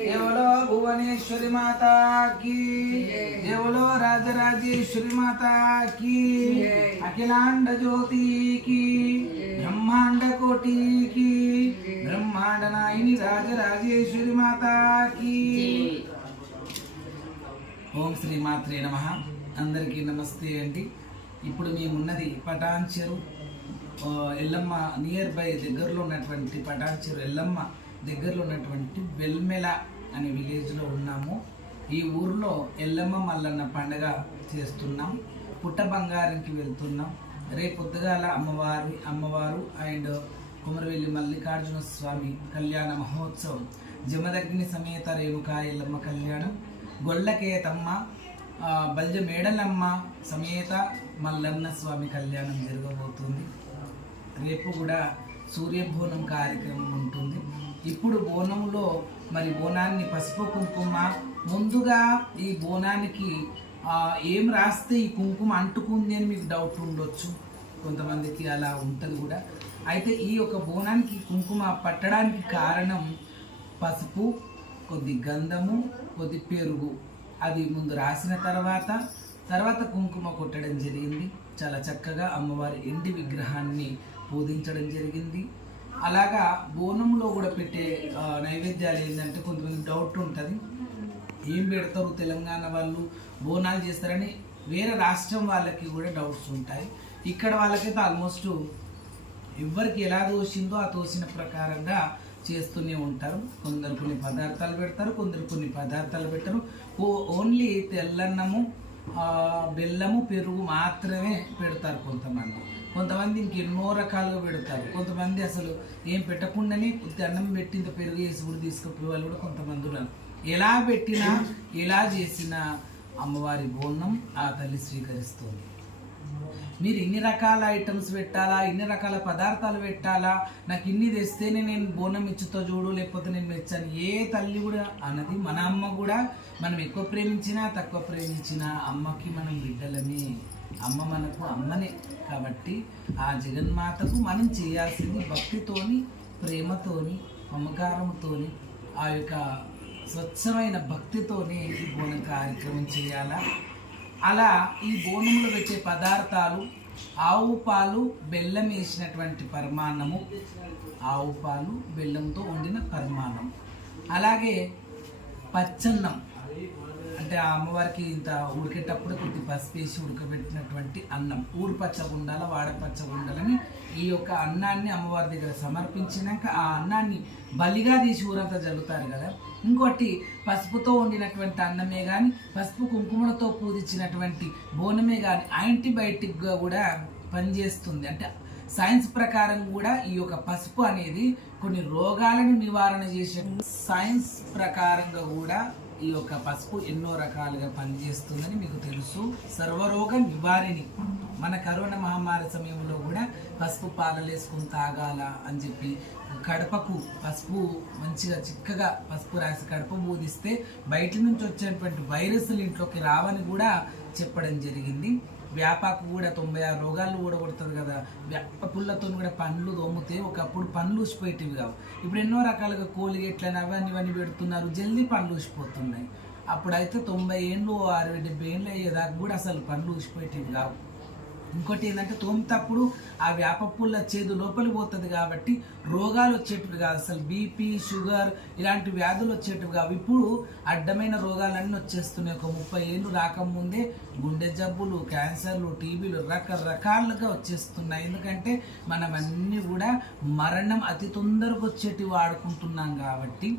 देवलो भुवनेश्वरी माता की, देवलो राजराजेश्वरी माता की, अखिलांड ज्योति की, ब्रह्मांड कोटि की, ब्रह्मांड नायिनी राजराजेश्वरी माता की। ఓం శ్రీ మాత్రే నమః. అందరికీ నమస్తే అండి. ఇప్పుడు మేమున్నది పటాన్చెరు ఎల్లమ్మ నియర్ బై దగ్గరలో ఉన్నటువంటి పటాన్చెరు ఎల్లమ్మ దగ్గరలో ఉన్నటువంటి వెల్మెల అనే విలేజ్లో ఉన్నాము. ఈ ఊరిలో ఎల్లమ్మ మల్లన్న పండగ చేస్తున్నాం. పుట్ట బంగారంకి వెళ్తున్నాం. రేపు పొద్దుగాల అమ్మవారు అండ్ కుమరవెల్లి మల్లికార్జున స్వామి కళ్యాణ మహోత్సవం, జమదగ్ని సమేత రేణుకా ఎల్లమ్మ కళ్యాణం, గొల్లకేతమ్మ బల్జ మేడలమ్మ సమేత మల్లన్న స్వామి కళ్యాణం జరగబోతుంది. రేపు కూడా సూర్యబోనం కార్యక్రమం ఉంటుంది. ఇప్పుడు బోనంలో మరి బోనాన్ని పసుపు కుంకుమ, ముందుగా ఈ బోనానికి ఏం రాస్తే ఈ కుంకుమ అంటుకుంది అని మీకు డౌట్ ఉండొచ్చు, కొంతమందికి అలా ఉంటుంది కూడా. అయితే ఈ యొక్క బోనానికి కుంకుమ పట్టడానికి కారణం పసుపు, కొద్ది గంధము, కొద్ది పెరుగు, అది ముందు రాసిన తర్వాత కుంకుమ కొట్టడం జరిగింది. చాలా చక్కగా అమ్మవారి ఎండి విగ్రహాన్ని పూజించడం జరిగింది. అలాగా బోనంలో కూడా పెట్టే నైవేద్యాలు ఏంటంటే కొంతమంది డౌట్ ఉంటుంది, ఏం పెడతారు తెలంగాణ వాళ్ళు బోనాలు చేస్తారని. వేరే రాష్ట్రం వాళ్ళకి కూడా డౌట్స్ ఉంటాయి. ఇక్కడ వాళ్ళకైతే ఆల్మోస్ట్ ఎవరికి ఎలా తోసిందో ఆ తోసిన ప్రకారంగా చేస్తూనే ఉంటారు. కొందరు కొన్ని పదార్థాలు పెడతారు, కొందరు కొన్ని పదార్థాలు పెట్టరు. ఓన్లీ తెల్లన్నము, బెల్లము, పెరుగు మాత్రమే పెడతారు కొంతమంది ఇంకెన్నో రకాలుగా పెడతారు. కొంతమంది అసలు ఏం పెట్టకుండానే అన్నం పెట్టింత పెరుగు వేసి కూడా తీసుకుపోయే వాళ్ళు కూడా కొంతమంది ఉన్నారు. ఎలా పెట్టినా ఎలా చేసినా అమ్మవారి బోనం ఆ తల్లి స్వీకరిస్తుంది. మీరు ఇన్ని రకాల ఐటమ్స్ పెట్టాలా, ఇన్ని రకాల పదార్థాలు పెట్టాలా, నాకు ఇన్ని తెస్తేనే నేను బోనం ఇచ్చుతో చూడు, లేకపోతే నేను మెచ్చాను, ఏ తల్లి కూడా అన్నది. మన అమ్మ కూడా మనం ఎక్కువ ప్రేమించినా తక్కువ ప్రేమించినా అమ్మకి మనం బిడ్డలమే. అమ్మ మనకు అమ్మనే. కాబట్టి ఆ జగన్మాతకు మనం చేయాల్సింది భక్తితోని, ప్రేమతోని, మమకారంతోని, ఆ యొక్క స్వచ్ఛమైన భక్తితోనే ఈ బోనం కార్యక్రమం చేయాలా. అలా ఈ బోనంలో పెట్టే పదార్థాలు ఆవు పాలు, బెల్లం వేసినటువంటి పరమాన్నము, ఆవు పాలు బెల్లంతో వండిన పరమాన్నం, అలాగే పచ్చన్నం, అంటే ఆ అమ్మవారికి ఇంత ఉడికేటప్పుడు కొద్ది పసుపు వేసి ఉడకబెట్టినటువంటి అన్నం, ఊరు పచ్చగుండాల వాడపచ్చగుండాలని ఈ యొక్క అన్నాన్ని అమ్మవారి దగ్గర సమర్పించినాక ఆ అన్నాన్ని బలిగా తీసి ఊరంతా జల్లుతారు కదా. ఇంకోటి పసుపుతో వండినటువంటి అన్నమే కానీ, పసుపు కుంకుమలతో పూజించినటువంటి బోనమే కానీ యాంటీబయాటిక్గా కూడా పనిచేస్తుంది. అంటే సైన్స్ ప్రకారం కూడా ఈ యొక్క పసుపు అనేది కొన్ని రోగాలను నివారణ చేసే సైన్స్ ప్రకారంగా కూడా ఈ యొక్క పసుపు ఎన్నో రకాలుగా పనిచేస్తుందని మీకు తెలుసు. సర్వరోగ నివారిణి. మన కరోనా మహమ్మారి సమయంలో కూడా పసుపు పాలలు వేసుకుని తాగాల అని చెప్పి కడపకు పసుపు మంచిగా చిక్కగా పసుపు రాసి కడప బోధిస్తే బయట నుంచి వచ్చేటువంటి వైరస్లు ఇంట్లోకి రావని కూడా చెప్పడం జరిగింది. వేపాకు కూడా 96 రోగాలు ఊడగొడుతుంది కదా. వేప పుల్లతో కూడా పండ్లు తోమితే ఒకప్పుడు పండ్లు ఊసిపోయేటివి కావు. ఇప్పుడు ఎన్నో రకాలుగా కోలిగేట్లని అవన్నీ పెడుతున్నారు, జల్దీ పండ్లు ఊసిపోతున్నాయి. అప్పుడైతే 90 ఏళ్ళు 60-70 ఏళ్ళు అయ్యేదాకా కూడా అసలు పండ్లు ఊసిపోయేటివి కావు. ఇంకోటి ఏంటంటే తోమితప్పుడు ఆ వేప పుల్ల చేదు లోపలికి పోతుంది కాబట్టి రోగాలు వచ్చేటివి కాదు, అసలు బీపీ, షుగర్ ఇలాంటి వ్యాధులు వచ్చేటివి కావు. ఇప్పుడు అడ్డమైన రోగాలన్నీ వచ్చేస్తున్నాయి. ఒక 30 ఏళ్ళు రాకముందే గుండె జబ్బులు, క్యాన్సర్లు, టీబీలు రకరకాలుగా వచ్చేస్తున్నాయి. ఎందుకంటే మనం అన్నీ కూడా మరణం అతి తొందరగా వచ్చేటివి వాడుకుంటున్నాం కాబట్టి.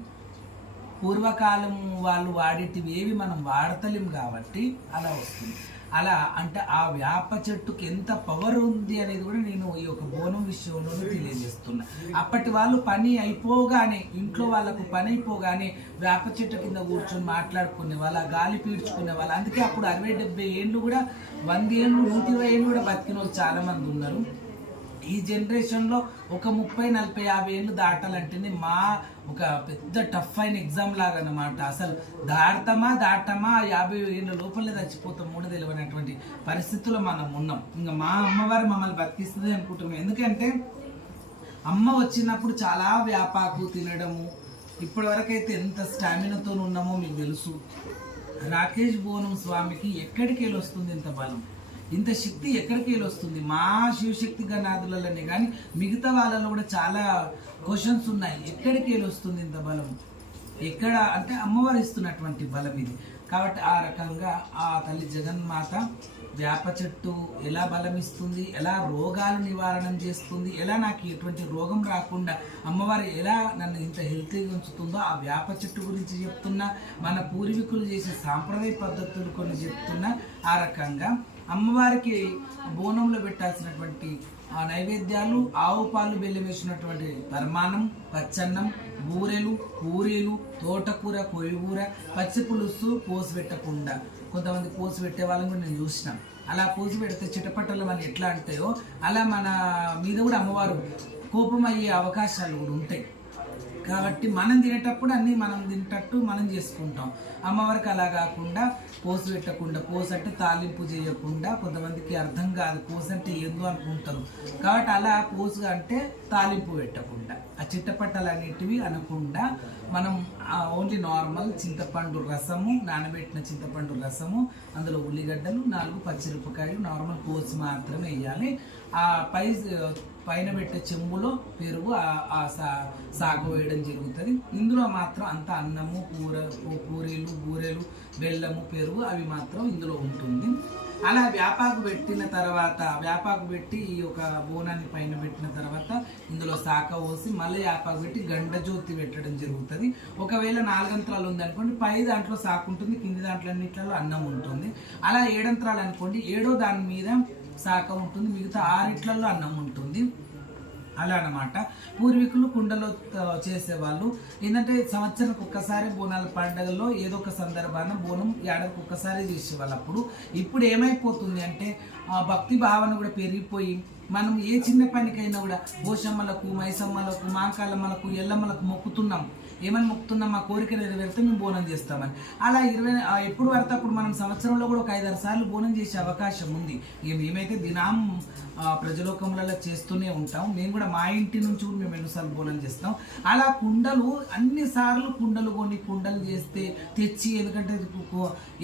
పూర్వకాలం వాళ్ళు వాడేటివి ఏవి మనం వాడతలేం కాబట్టి అలా వస్తుంది. అలా అంటే ఆ వేప చెట్టుకి ఎంత పవర్ ఉంది అనేది కూడా నేను ఈ యొక్క బోనం విషయంలోనే తెలియజేస్తున్నా. అప్పటి వాళ్ళు పని అయిపోగానే, ఇంట్లో వాళ్ళకు పని అయిపోగానే వేప చెట్టు కింద కూర్చొని మాట్లాడుకునే వాళ్ళు, గాలి పీడ్చుకునే వాళ్ళు. అందుకే అప్పుడు 60-70 ఏళ్ళు కూడా, 100 ఏళ్ళు, 120 ఏళ్ళు కూడా బతికిన వాళ్ళు చాలా మంది ఉన్నారు. ఈ జనరేషన్లో ఒక 30, 40, 50 ఏళ్ళు దాటాలంటేనే మా ఒక పెద్ద టఫ్ అయిన ఎగ్జామ్ లాగా అన్నమాట. అసలు దాటమా 50 ఏళ్ళ లోపలే చచ్చిపోతాం కూడా తెలియనటువంటి పరిస్థితుల్లో మనం ఉన్నాం. ఇంకా మా అమ్మవారు మమ్మల్ని బతికిస్తుంది అనుకుంటున్నాం. ఎందుకంటే అమ్మ వచ్చినప్పుడు చాలా వేపాకు తినడము, ఇప్పటి వరకు అయితే ఎంత స్టామినాతో ఉన్నామో మీకు తెలుసు. రాకేష్ బోనం స్వామికి ఎక్కడికి వెళ్ళి వస్తుంది ఇంత బలం, ఇంత శక్తి ఎక్కడికి వెళ్ళి వస్తుంది? మా శివశక్తి గణాదులలోనే కానీ మిగతా వాళ్ళలో కూడా చాలా క్వశ్చన్స్ ఉన్నాయి. ఎక్కడికి వెళ్ళి వస్తుంది ఇంత బలం? ఎక్కడ అంటే అమ్మవారు ఇస్తున్నటువంటి బలం ఇది. కాబట్టి ఆ రకంగా ఆ తల్లి జగన్మాత వేప చెట్టు ఎలా బలం ఇస్తుంది, ఎలా రోగాలు నివారణం చేస్తుంది, ఎలా నాకు ఎటువంటి రోగం రాకుండా అమ్మవారు ఎలా నన్ను ఇంత హెల్తీగా ఉంచుతుందో ఆ వేప చెట్టు గురించి చెప్తున్నా, మన పూర్వీకులు చేసే సాంప్రదాయ పద్ధతులు కొన్ని చెప్తున్నా. ఆ రకంగా అమ్మవారికి బోనంలో పెట్టాల్సినటువంటి ఆ నైవేద్యాలు ఆవు పాలు బెల్లం వేసినటువంటి పరమాన్నం, పచ్చన్నం, బూరెలు, పూరీలు, తోటకూర, కొయ్యూర, పచ్చి పులుసు పోసి పెట్టకుండా. కొంతమంది పోసి పెట్టే వాళ్ళని కూడా నేను చూసినాం. అలా పోసి పెడితే చిటపట్టలు మన ఎట్లా అంటాయో అలా మన మీద కూడా అమ్మవారు కోపం అయ్యే అవకాశాలు కూడా ఉంటాయి. కాబట్టి మనం తినేటప్పుడు అన్నీ మనం తినేటట్టు మనం చేసుకుంటాం. అమ్మవారికి అలా కాకుండా పోసు పెట్టకుండా, పోసు అంటే తాలింపు చేయకుండా, కొంతమందికి అర్థం కాదు పోసు అంటే ఏందో అనుకుంటారు. కాబట్టి అలా పోసు అంటే తాలింపు పెట్టకుండా, ఆ చిట్టపట్టలు అనేటివి అనకుండా మనం ఓన్లీ నార్మల్ చింతపండు రసము, నానబెట్టిన చింతపండు రసము, అందులో ఉల్లిగడ్డలు, 4 పచ్చిమిరపకాయలు నార్మల్ పోసి మాత్రమే వేయాలి. ఆ పైన పెట్టే చెంబులో పెరుగు సాగు వేయడం జరుగుతుంది. ఇందులో మాత్రం అంత అన్నము, పూరీలు, బూరెలు, బెల్లము, పెరుగు అవి మాత్రం ఇందులో ఉంటుంది. అలా వేపాకు పెట్టిన తర్వాత, వేపాకు పెట్టి ఈ యొక్క బోనాన్ని పైన పెట్టిన తర్వాత ఇందులో శాఖ పోసి మళ్ళీ వేపాకు పెట్టి గండ జ్యోతి పెట్టడం జరుగుతుంది. ఒకవేళ 4 అంతరాలు ఉందనుకోండి, పై దాంట్లో శాఖ ఉంటుంది, కింది దాంట్లో అన్నిట్లలో అన్నం ఉంటుంది. అలా 7 అంతరాలు అనుకోండి, 7వ దాని మీద శాఖ ఉంటుంది, మిగతా 6 అన్నం ఉంటుంది. అలా అన్నమాట. పూర్వీకులు కుండలో చేసేవాళ్ళు. ఏంటంటే సంవత్సరానికి ఒక్కసారి బోనాల పండుగల్లో ఏదో ఒక సందర్భాన బోనం ఏడాదికి ఒక్కసారి చేసేవాళ్ళు. ఇప్పుడు ఏమైపోతుంది అంటే భక్తి భావన కూడా పెరిగిపోయి మనం ఏ చిన్న పనికైనా కూడా పోషమ్మలకు, మైసమ్మలకు, మాంకాలమ్మలకు, ఎల్లమ్మలకు మొక్కుతున్నాం. ఏమని మొక్కుతున్నాం? మా కోరిక నెరవేరితే మేము బోనం చేస్తామని. అలా ఎప్పుడు పడితే అప్పుడు మనం సంవత్సరంలో కూడా ఒక 5-6 సార్లు బోనం చేసే అవకాశం ఉంది. మేమైతే దినం ప్రజలోకములలో చేస్తూనే ఉంటాం. మేము కూడా మా ఇంటి నుంచి కూడా మేము ఎన్నిసార్లు బోనం చేస్తాం. అలా కుండలు అన్నిసార్లు కుండలు కొని కుండలు చేస్తే తెచ్చి, ఎందుకంటే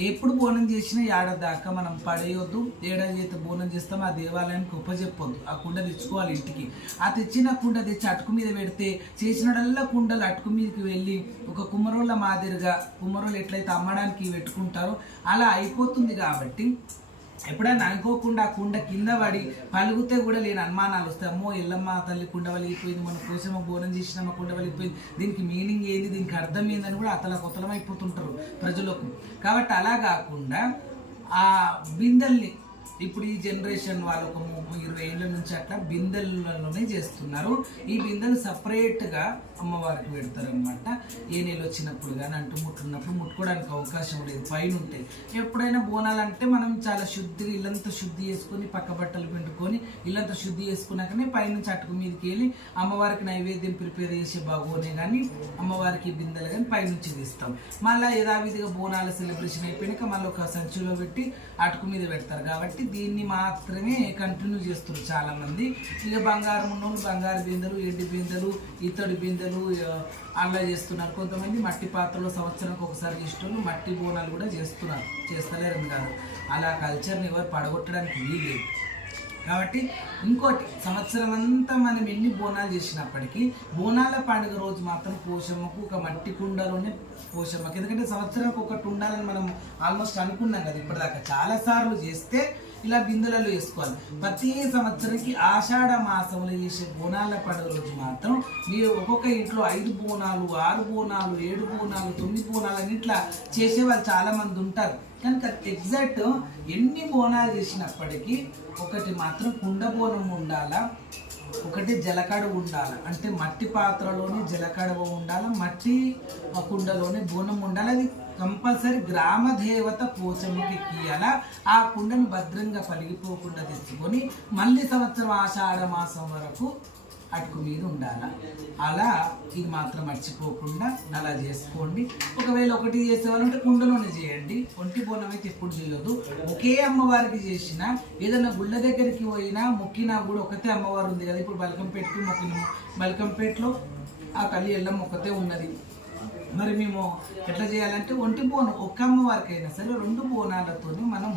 ఎప్పుడు బోనం చేసినా ఏడాదాకా మనం పడేయొద్దు. ఏడాది అయితే బోనం చేస్తాం ఆ దేవాలయానికి ఉపజెప్పొద్దు. ఆ కుండ తెచ్చుకోవాలి ఇంటికి. ఆ తెచ్చిన కుండ తెచ్చి అటుకు మీద పెడితే చేసినడల్లా కుండలు అటుకు మీదకి వెళ్ళి ఒక కుమ్మరోళ్ళ మాదిరిగా, కుమ్మరోళ్ళు ఎట్లయితే అమ్మడానికి పెట్టుకుంటారో అలా అయిపోతుంది. కాబట్టి ఎప్పుడైనా అనుకోకుండా ఆ కుండ కింద పడి పలుగుతే కూడా లేని అనుమానాలు వస్తాయి. అమ్మో ఎల్లమ్మ తల్లి కుండ వలిగిపోయింది, మన కోసమ బోనం చేసినామా కుండ వలిగిపోయింది, దీనికి మీనింగ్ ఏంది, దీనికి అర్థం ఏందని కూడా కొత్తలం అయిపోతుంటారు ప్రజలకు. కాబట్టి అలా కాకుండా ఆ బిందెల్ని ఇప్పుడు ఈ జనరేషన్ వాళ్ళు ఒక 30-20 ఏళ్ళ నుంచి అట్లా బిందెలలోనే చేస్తున్నారు. ఈ బిందెలు సపరేట్గా అమ్మవారికి పెడతారు అనమాట. ఏ నెల వచ్చినప్పుడు కానీ అంటుముట్టున్నప్పుడు ముట్టుకోవడానికి అవకాశం లేదు, పైన ఉంటాయి. ఎప్పుడైనా బోనాలు అంటే మనం చాలా శుద్ధిగా ఇల్లంతా శుద్ధి చేసుకొని, పక్క బట్టలు పిండుకొని ఇల్లంతా శుద్ధి చేసుకున్నాకనే పైనుంచి అటుకు మీదకి వెళ్ళి అమ్మవారికి నైవేద్యం ప్రిపేర్ చేసే బాగోనే కానీ అమ్మవారికి బిందెలు కానీ పైనుంచి తీస్తాం. మళ్ళీ యథావిధిగా బోనాల సెలబ్రేషన్ అయిపోయినాక మళ్ళీ ఒక సంచిలో పెట్టి అటుకు మీద పెడతారు. కాబట్టి దీన్ని మాత్రమే కంటిన్యూ చేస్తారు చాలా మంది. ఇక బంగారం ఉన్నోళ్ళు బంగారు బిందెలు, ఎండి బిందెలు, ఇత్తడి బిందెలు అలా చేస్తున్నారు. కొంతమంది మట్టి పాత్రలో సంవత్సరానికి ఒకసారి చేసేటోళ్ళు మట్టి బోనాలు కూడా చేస్తలేరు కాదు. అలా కల్చర్ని ఎవరు పడగొట్టడానికి వీల్లేదు. కాబట్టి ఇంకోటి, సంవత్సరం అంతా మనం ఎన్ని బోనాలు చేసినప్పటికీ బోనాల పండుగ రోజు మాత్రం పోషమ్మకు ఒక మట్టి కుండలోనే పోషమ్మకి, ఎందుకంటే సంవత్సరానికి ఒకటి ఉండాలని మనం ఆల్మోస్ట్ అనుకున్నాం కదా ఇప్పటిదాకా. చాలా సార్లు చేస్తే ఇలా బిందులలో వేసుకోవాలి. ప్రతి సంవత్సరానికి ఆషాఢ మాసంలో చేసే బోనాల పండుగ రోజు మాత్రం మీరు ఒక్కొక్క ఇంట్లో 5 బోనాలు, 6 బోనాలు, 7 బోనాలు, 9 బోనాలు అని ఇట్లా చేసేవాళ్ళు చాలా మంది ఉంటారు. కనుక ఎగ్జాక్ట్ ఎన్ని బోనాలు చేసినప్పటికీ ఒకటి మాత్రం కుండ బోనం ఉండాలా, ఒకటి జలకడవ ఉండాలి. అంటే మట్టి పాత్రలోనే జలకడవ ఉండాలి, మట్టి కుండలోనే బోనం ఉండాలి. అది కంపల్సరీ గ్రామ దేవత పోచమ్మకి ఎక్కియాల. ఆ కుండను భద్రంగా పలిగిపోకుండా తెచ్చుకొని మళ్ళీ సంవత్సరం ఆషాఢ మాసం వరకు అటుకు మీద ఉండాలి. అలా ఇది మాత్రం మర్చిపోకుండా అలా చేసుకోండి. ఒకవేళ ఒకటి చేసేవాళ్ళు ఉంటే కుండలోనే చేయండి. ఒంటి బోనం అయితే ఎప్పుడు చేయొద్దు. ఒకే అమ్మవారికి చేసినా, ఏదైనా గుళ్ళ దగ్గరికి పోయినా మొక్కినా కూడా ఒకతే అమ్మవారు ఉంది కదా. ఇప్పుడు బల్కంపేటకి మొక్కినాము, బల్కంపేటలో ఆ తల్లి ఎల్లమ్మ ఒకతే ఉన్నది. మరి మేము ఎట్లా చేయాలంటే ఒంటి బోనం ఒక్క అమ్మవారికి అయినా సరే 2 బోనాలతో మనం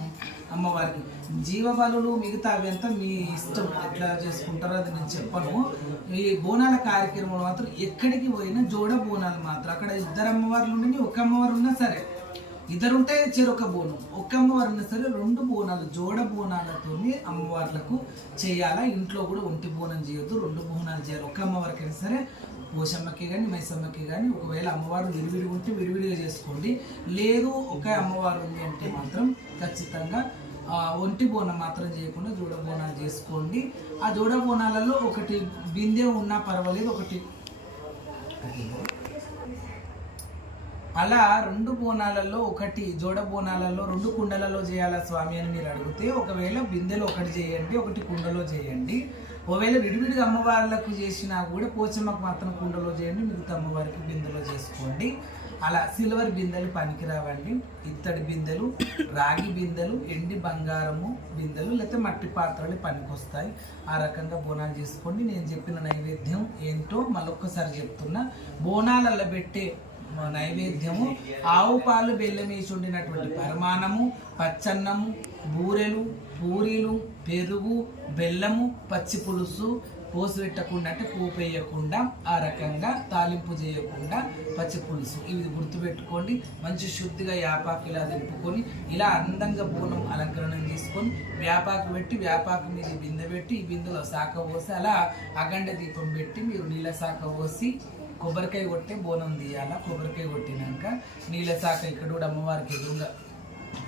అమ్మవారికి జీవబలులు మిగతా అవి అంతా మీ ఇష్టం ఎట్లా చేసుకుంటారో అది నేను చెప్పను. ఈ బోనాల కార్యక్రమం మాత్రం ఎక్కడికి పోయినా జోడ బోనాలు మాత్రం అక్కడ 2 అమ్మవార్లు ఉండి ఒక్క అమ్మవారు ఉన్నా సరే, 2 ఉంటే చెరొక బోనం, ఒక్క అమ్మవారు ఉన్నా సరే 2 బోనాలు జోడ బోనాలతో అమ్మవార్లకు చేయాలా. ఇంట్లో కూడా ఒంటి బోనం చేయొద్దు, 2 బోనాలు చేయాలి. ఒక్క అమ్మవారికి అయినా సరే, పోషమ్మకి కానీ మైసమ్మకి కానీ. ఒకవేళ అమ్మవారు విడివిడి ఉంటే విడివిడిగా చేసుకోండి, లేదు ఒక అమ్మవారు ఉంది అంటే మాత్రం ఖచ్చితంగా ఒంటి బోనం మాత్రం చేయకుండా జోడ బోనాలు చేసుకోండి. ఆ జోడ బోనాలలో ఒకటి బిందె ఉన్నా పర్వాలేదు, ఒకటి అలా 2 బోనాలలో ఒకటి జోడ బోనాలలో 2 కుండలలో చేయాలా స్వామి అని మీరు అడిగితే, ఒకవేళ బిందెలో ఒకటి చేయండి, ఒకటి కుండలో చేయండి. ఒకవేళ విడివిడిగా అమ్మవార్లకు చేసినా కూడా పోచమ్మకు మాత్రం కుండలో చేయండి, మిగతా అమ్మవారికి బిందెలో చేసుకోండి. అలా సిల్వర్ బిందెలు పనికిరావండి, ఇత్తడి బిందెలు, రాగి బిందెలు, ఎండి బంగారము బిందెలు లేకపోతే మట్టి పాత్రలు పనికొస్తాయి. ఆ రకంగా బోనాలు చేసుకోండి. నేను చెప్పిన నైవేద్యం ఏంటో మళ్ళొక్కసారి చెప్తున్నా. బోనాలలో పెట్టే నైవేద్యము ఆవు పాలు బెల్లం వేసి వండినటువంటి పరమాన్నము, పచ్చన్నము, బూరెలు, పూరీలు, పెరుగు, బెల్లము, పచ్చి పులుసు, పోసి పెట్టకుండా అంటే పోపు వేయకుండా, ఆ రకంగా తాలింపు చేయకుండా పచ్చి పులుసు. ఇవి గుర్తుపెట్టుకోండి. మంచి శుద్ధిగా వేపాకు ఇలా దింపుకొని ఇలా అందంగా బోనం అలంకరణ చేసుకొని వేపాకు పెట్టి, వేపాకు మీద బిందె పెట్టి, ఈ బిందెలో శాఖ పోసి అలా అఖండ దీపం పెట్టి మీరు నీళ్ళ శాఖ పోసి కొబ్బరికాయ కొట్టే బోనం తీయాలా. కొబ్బరికాయ కొట్టినాక నీళ్ళ శాఖ ఇక్కడ కూడా అమ్మవారికి ఎదురుగా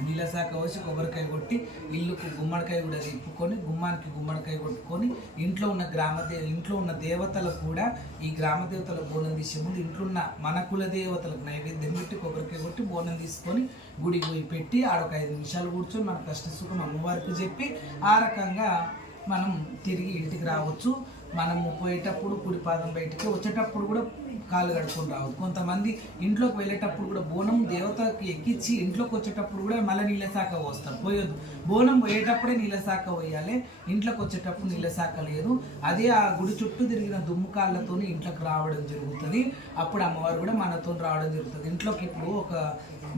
నీళ్ళ శాఖ పోసి కొబ్బరికాయ కొట్టి ఇల్లుకు గుమ్మడికాయ కూడా తిప్పుకొని గుమ్మానికి గుమ్మడికాయ కొట్టుకొని ఇంట్లో ఉన్న దేవతలకు కూడా ఈ గ్రామ దేవతల బోనం తీసే ముందు ఇంట్లో ఉన్న మన కుల దేవతలకు నైవేద్యం పెట్టి కొబ్బరికాయ కొట్టి బోనం తీసుకొని గుడికి పోయి పెట్టి ఆడొక 5 నిమిషాలు కూర్చొని మన కష్ట సుఖం అమ్మవారికి చెప్పి ఆ రకంగా మనం తిరిగి ఇంటికి రావచ్చు. మనము పోయేటప్పుడు కుడి పాదం బయటికి, వచ్చేటప్పుడు కూడా కాలు కడుక్కొని రావచ్చు. కొంతమంది ఇంట్లోకి వెళ్ళేటప్పుడు కూడా బోనం దేవతకి ఎక్కించి ఇంట్లోకి వచ్చేటప్పుడు కూడా మళ్ళీ నీళ్ళ శాఖ పోస్తారు. పోయొద్దు, బోనం పోయేటప్పుడే నీళ్ళ శాఖ పోయాలి, ఇంట్లోకి వచ్చేటప్పుడు నీళ్ళ శాఖ లేదు. అదే ఆ గుడి చుట్టూ తిరిగిన దుమ్ము కాళ్ళతో ఇంట్లోకి రావడం జరుగుతుంది. అప్పుడు అమ్మవారు కూడా మనతో రావడం జరుగుతుంది. ఇంట్లోకి ఇప్పుడు ఒక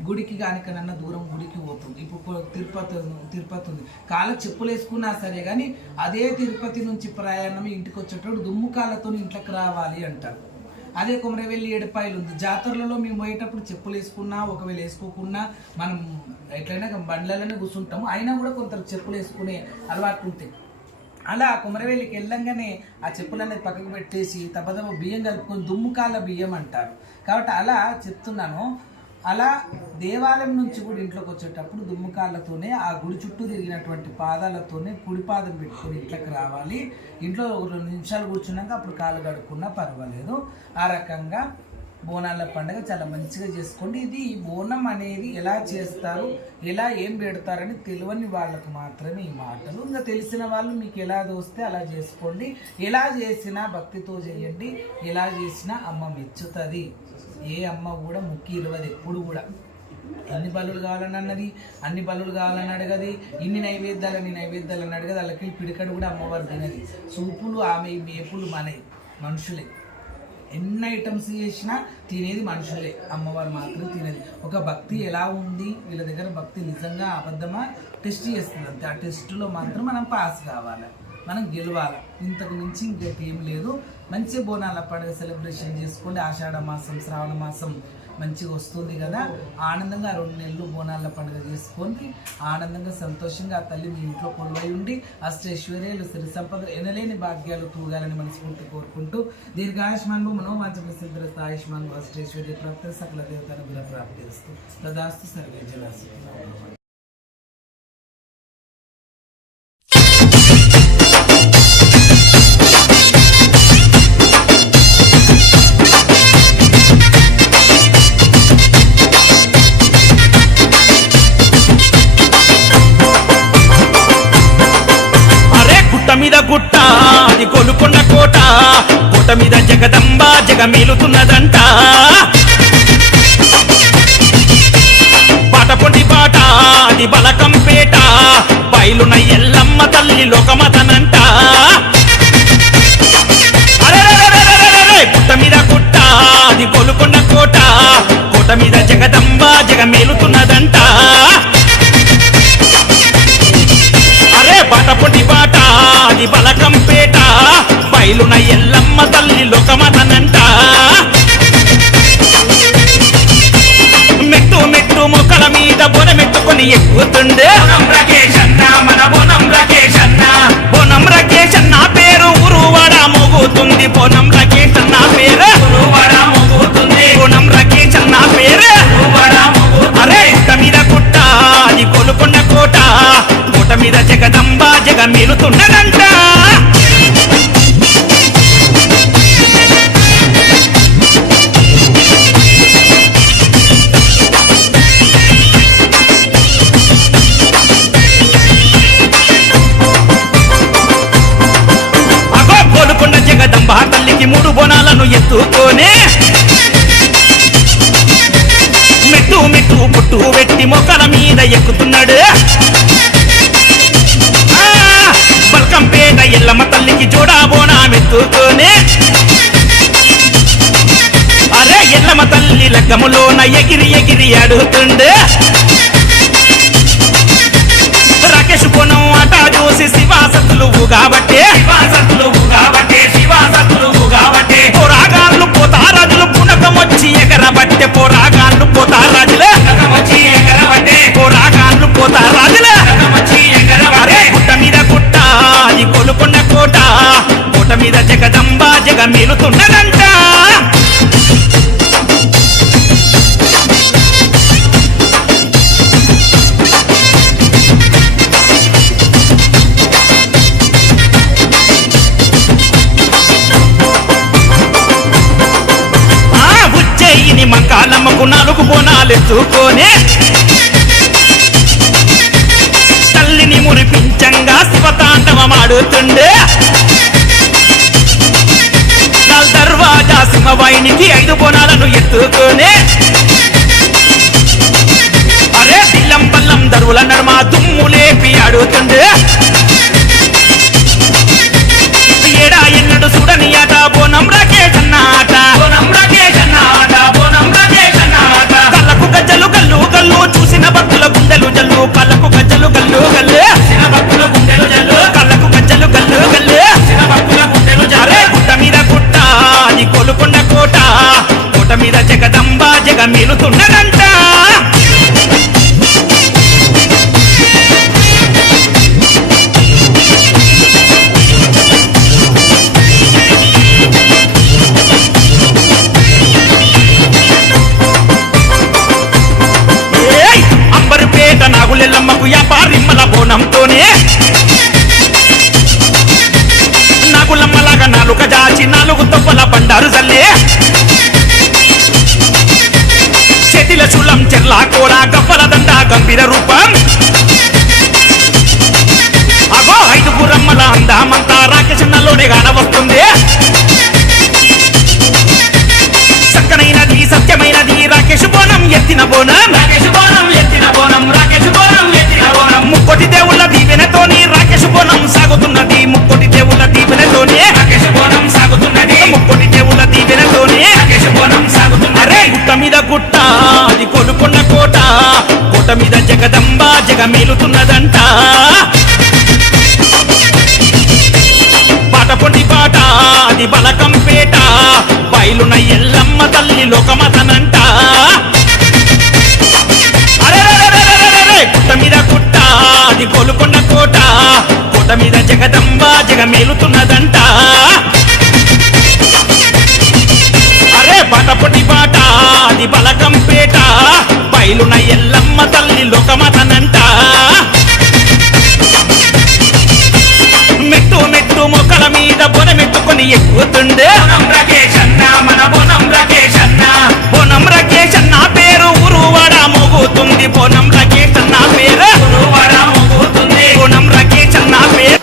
గుడికి కానికనన్నా దూరం గుడికి పోతుంది. ఇప్పుడు తిరుపతి ఉంది, కాళ్ళకు చెప్పులు వేసుకున్నా సరే కానీ అదే తిరుపతి నుంచి ప్రయాణం ఇంటికి వచ్చేటప్పుడు దుమ్ము కాళ్ళతో ఇంట్లోకి రావాలి అంటారు. అదే కొమరవెల్లి ఏడుపాయలు ఉంది, జాతరలలో మేము పోయేటప్పుడు చెప్పులు వేసుకున్నా ఒకవేళ వేసుకోకున్నా మనం ఎట్లయినా బండ్లలోనే కూర్చుంటాము, అయినా కూడా కొంత చెప్పులు వేసుకునే అలవాటు ఉంటాయి. అలా కొమరవెల్లికి వెళ్ళంగానే ఆ చెప్పులనేది పక్కకు పెట్టేసి తప్పదప్ప బియ్యం కలుపుకొని దుమ్ముకాల బియ్యం అంటారు. కాబట్టి అలా చెప్తున్నాను. అలా దేవాలయం నుంచి కూడా ఇంట్లోకి వచ్చేటప్పుడు దుమ్ముకాళ్ళతోనే ఆ గుడి చుట్టూ తిరిగినటువంటి పాదాలతోనే కుడి పాదం పెట్టుకొని ఇంట్లోకి రావాలి. ఇంట్లో 2 నిమిషాలు కూర్చున్నాక అప్పుడు కాళ్ళు కడుక్కున్నా పర్వాలేదు. ఆ రకంగా బోనాల పండుగ చాలా మంచిగా చేసుకోండి. ఇది బోనం అనేది ఎలా చేస్తారు, ఎలా ఏం పెడతారని తెలియని వాళ్ళకు మాత్రమే ఈ మాటలు. ఇంకా తెలిసిన వాళ్ళు మీకు ఎలా దోస్తే అలా చేసుకోండి. ఎలా చేసినా భక్తితో చేయండి, ఎలా చేసినా అమ్మ మెచ్చుతుంది. ఏ అమ్మ కూడా ముక్కి ఇరవది ఎప్పుడు కూడా. ఎన్ని బలులు కావాలని అన్నది, అన్ని బలులు కావాలని అడగది, ఇన్ని నైవేద్యాలని అడగదు. వాళ్ళకి పిడికడు కూడా అమ్మవారు తినది. సూపులు ఆమె, మేపులు మనవి, మనుషులే. ఎన్ని ఐటమ్స్ చేసినా తినేది మనుషులే, అమ్మవారు మాత్రం తినేది. ఒక భక్తి ఎలా ఉంది, వీళ్ళ దగ్గర భక్తి నిజంగా అబద్ధమా టెస్ట్ చేస్తుంది అంతే. ఆ టెస్టులో మాత్రం మనం పాస్ కావాలి, మనం గెలవాలి. ఇంతకు మించి ఇంకేం ఏం లేదు. మంచి బోనాల పండుగ సెలబ్రేషన్ చేసుకోండి. ఆషాఢ మాసం, శ్రావణ మాసం మంచిగా వస్తుంది కదా, ఆనందంగా 2 నెలలు బోనాల పండుగ చేసుకోండి. ఆనందంగా సంతోషంగా ఆ తల్లి మీ ఇంట్లో కొలువై ఉండి అష్టైశ్వర్యాలు, సిరి సంపదలు, ఎనలేని భాగ్యాలు తూగాలని మనస్ఫూర్తి కోరుకుంటూ దీర్ఘాయుష్మాన్ మనోవాంఛ సిద్ధిరస్తు ఆయుష్మాన్ అష్టైశ్వర్య ప్రాప్తి సకల దేవతను ప్రాప్తి చేస్తూ తదాస్తు సర్వే జనాసు. మీద గుట్ట అది కొలుకొండ కోట, కోట మీద జగదంబ జగమేలుతున్నదంట. పాటపొండి పాట అది బలకంపేట, బయలున ఎల్లమ్మ తల్లి లోకమతనంట. గుట్ట మీద గుట్ట అది కొలుకొండ కోట, మీద జగదంబ జగమేలుతున్నదంట అరే బాటపొటి బాట అది బలకంపేట బయలున ఎల్లమ్మ తల్లి లోకమతనంట మెట్టు మెట్టు మొక్కల మీద బొనమెట్టుకొని ఎక్కుతుండే బోనం రాకేష్ అన్న పేరు ఊరువాడ మోగుతుంది బోనం రాకేష్ అన్న పేరు బోనం రాకేష్ అన్న పేరు అరే గుట్ట మీద గుట్ట అది గోలుకొండ కోట కోట మీద జగదంబ జగమేలుతున్నదంట అగో గోలుకొండ జగదంబ తల్లికి 3 బోనాలను ఎత్తుకొని మెట్టు మెట్టు పుట్టు వెట్టి మొక్కల మీద ఎక్కుతున్నాడు బల్కంపేట ఎల్లమ్మ తల్లికి జోడా బోనామెత్తుకొని అరే ఎల్లమ్మ తల్లి లగ్గములోన ఎగిరి ఎగిరి అడుగుతుండే రాకేష్ బోనం ఆట చూసి శివాసతులు కాబట్టి పోరాగాళ్ళు పోతారాజులు పునకమొచ్చి ఎగరబట్టే పోరాగాళ్ళు పోతారాజులే పోరాగాళ్ళు పోతారాజులే అరే గుట్ట మీద గుట్ట అది గోలుకొండ కోట కోట మీద జగదంబ జగమేలుతున్నదంట ఉజ్జయిని మంకాలమ్మకు 4 బోనాలెత్తుకొని తల్లిని మురిపించంగా శివతాండవమాడుతుండే దర్వాజా సింహవాయినికి 5 బోనాలను ఎత్తుకొని అరే దిల్లం బల్లం దరువుల నడుమ దుమ్ము లేపి ఆడుతుండే ఏడా ఎన్నడు చూడని ఆట బోనం రాకేష్ అన్న ఆట కళ్ళకు గజ్జలు గల్లు గల్లు చూసిన భక్తుల గుండెలు జల్లు కళ్ళకు గజ్జలు గల్లు గల్లు కళ్ళకు గజ్జలు గల్లు గల్లు అరే గుట్ట మీద గుట్ట అది గోలుకొండ కోట కోట మీద జగదంబ జగమేలుతున్నదంట అంబరుపేట నాగులెల్లమ్మకు యాపారిమ్మల బోనంతోనే నాగులమ్మలాగా 4 జాచి 4 తొప్పల బండారు జల్లే చేతిల చూలం చెర్లా కూడా గవ్వల దండ గంభీర రూపం అగో 5 గురమ్మల అందామంతా రాకేశన్నలోనే గానవస్తుంది చక్కనైనది సత్యమైనది రాకేష్ బోనం ఎత్తిన బోనం ముక్కోటి దేవుళ్ళ దీవెనతోని రాకేష్ బోనం సాగుతున్నది ముక్కోటి దేవుళ్ళ దీవెనతోని ముక్కోటి దేవుళ్ళ దీవెనతోని అరే గుట్ట మీద గుట్ట అది గోలుకొండ కోట కోట మీద జగదంబ జగమేలుతున్నదంట బాటపొటి బాట అది బలకంపేట బయలున ఎల్లమ్మ తల్లి లోకమతనంట గుట్ట మీద గుట్ట అది గోలుకొండ కోట కోట మీద జగదంబ జగమేలుతున్నదంట అరే బాటపొటి బాట అది బలకంపేట బయలున ఎల్లమ్మ తల్లి లోకమతనంట మెట్టు మెట్టు మొక్కల మీద బొనమెట్టుకొని ఎక్కుతుండే బోనం రాకేష్ అన్న పేరు ఊరువాడ మోగుతుంది బోనం రాకేష్ అన్న పేరు బోనం రాకేష్ అన్న పేరు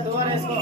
దువ్వారేసుకో